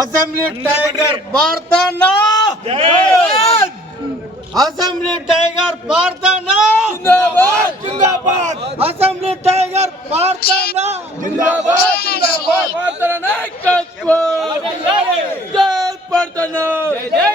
Assembly tiger భారతన్న! Assembly tiger జిందాబాద్! Assembly tiger భారతన్న జిందాబాద్ జిందాబాద్ భారత నాయకత్వం జై ప్రార్థన జై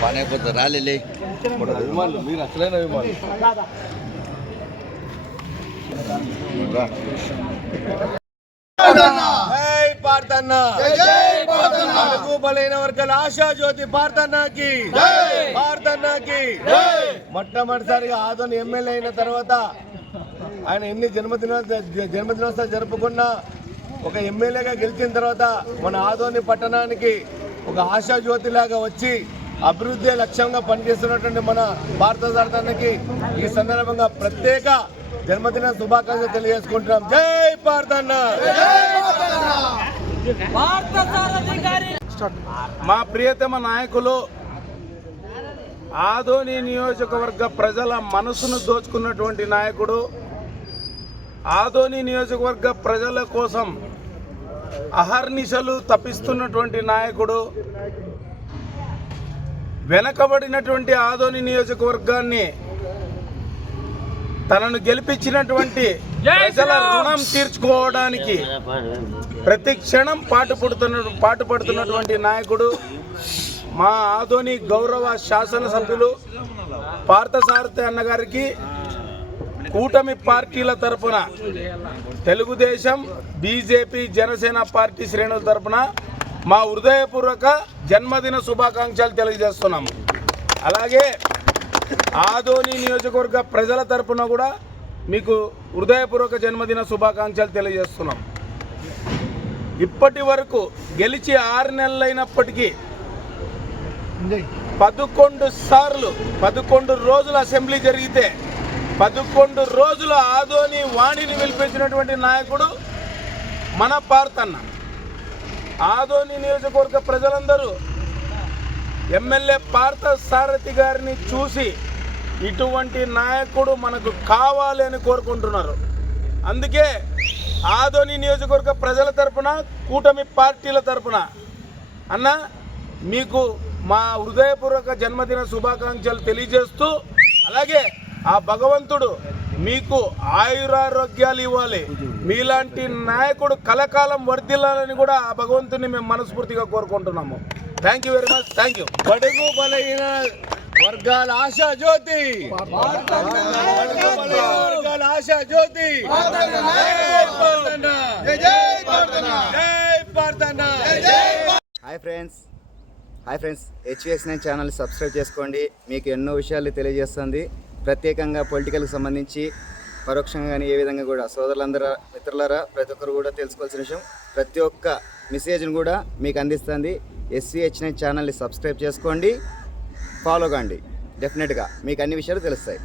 ಪಾನೆಪುತ್ರ ರಾಲಿಲಿ ವಿಮಾನ ನೀರು ಅಸಲೇನ ವಿಮಾನ ಜೈ తెలుగు బలైన వర్గాల ఆశా జ్యోతి పార్థన్నకి పార్థన్నకి మొట్టమొదటిసారిగా ఆదోని ఎమ్మెల్యే అయిన తర్వాత ఆయన ఎన్ని జన్మదిన జన్మదినోత్సవాలు జరుపుకున్నా ఒక ఎమ్మెల్యేగా గెలిచిన తర్వాత మన ఆదోని పట్టణానికి ఒక ఆశా జ్యోతిలాగా వచ్చి అభివృద్ధి లక్ష్యంగా పనిచేస్తున్నటువంటి మన భారత సరదానికి ఈ సందర్భంగా ప్రత్యేక జన్మదిన శుభాకాంక్షలు తెలియజేసుకుంటున్నాం. జై భారత! మా ప్రియతమ నాయకులు ఆదోని నియోజకవర్గ ప్రజల మనసును దోచుకున్నటువంటి నాయకుడు ఆదోని నియోజకవర్గ ప్రజల కోసం అహర్నిశలు తప్పిస్తున్నటువంటి నాయకుడు వెనకబడినటువంటి ఆదోని నియోజకవర్గాన్ని తనను గెలిపించినటువంటి ప్రజల రుణం తీర్చుకోవడానికి ప్రతి క్షణం పాటుపడుతున్న పాటుపడుతున్నటువంటి నాయకుడు మా ఆదోని గౌరవ శాసనసభ్యులు పార్థసారథి అన్నగారికి కూటమి పార్టీల తరపున తెలుగుదేశం బీజేపీ జనసేన పార్టీ శ్రేణుల తరపున మా హృదయపూర్వక జన్మదిన శుభాకాంక్షలు తెలియజేస్తున్నాము. అలాగే ఆదోని నియోజకవర్గ ప్రజల తరపున కూడా మీకు హృదయపూర్వక జన్మదిన శుభాకాంక్షలు తెలియజేస్తున్నాం. ఇప్పటి వరకు గెలిచి ఆరు నెలలైనప్పటికీ పదకొండు సార్లు పదకొండు రోజులు అసెంబ్లీ జరిగితే పదకొండు రోజులు ఆదోని వాణిని పిలిపించినటువంటి నాయకుడు మన పార్తన్న. ఆదోని నియోజకవర్గ ప్రజలందరూ ఎమ్మెల్యే పార్థ సారథి గారిని చూసి ఇటువంటి నాయకుడు మనకు కావాలి అని కోరుకుంటున్నారు. అందుకే ఆదోని నియోజకవర్గ ప్రజల తరపున కూటమి పార్టీల తరపున అన్న మీకు మా హృదయపూర్వక జన్మదిన శుభాకాంక్షలు తెలియజేస్తూ అలాగే ఆ భగవంతుడు మీకు ఆయురారోగ్యాలు ఇవ్వాలి. మీలాంటి నాయకుడు కలకాలం వర్ధిల్లాలని కూడా ఆ భగవంతుని మేము మనస్ఫూర్తిగా కోరుకుంటున్నాము. Thank you very much thank you బడుగు బలహీన వర్గాల ఆశా జ్యోతి. వర్గాల ఆశా జ్యోతి. Hi friends. Hi friends. HVS nine channel subscribe చేసుకోండి. మీకు ఎన్నో విషయాలు తెలియజేస్తుంది. ప్రత్యేకంగా పొలిటికల్కి సంబంధించి పరోక్షంగా కానీ ఏ విధంగా కూడా సోదరులందరూ మిత్రులారా ప్రతి ఒక్కరు కూడా తెలుసుకోవాల్సిన విషయం. ప్రతి ఒక్క మెసేజ్ని కూడా మీకు అందిస్తుంది. ఎస్విహెచ్ నైన్ ఛానల్ని సబ్స్క్రైబ్ చేసుకోండి. ఫాలో కాండి. డెఫినెట్గా మీకు అన్ని విషయాలు తెలుస్తాయి.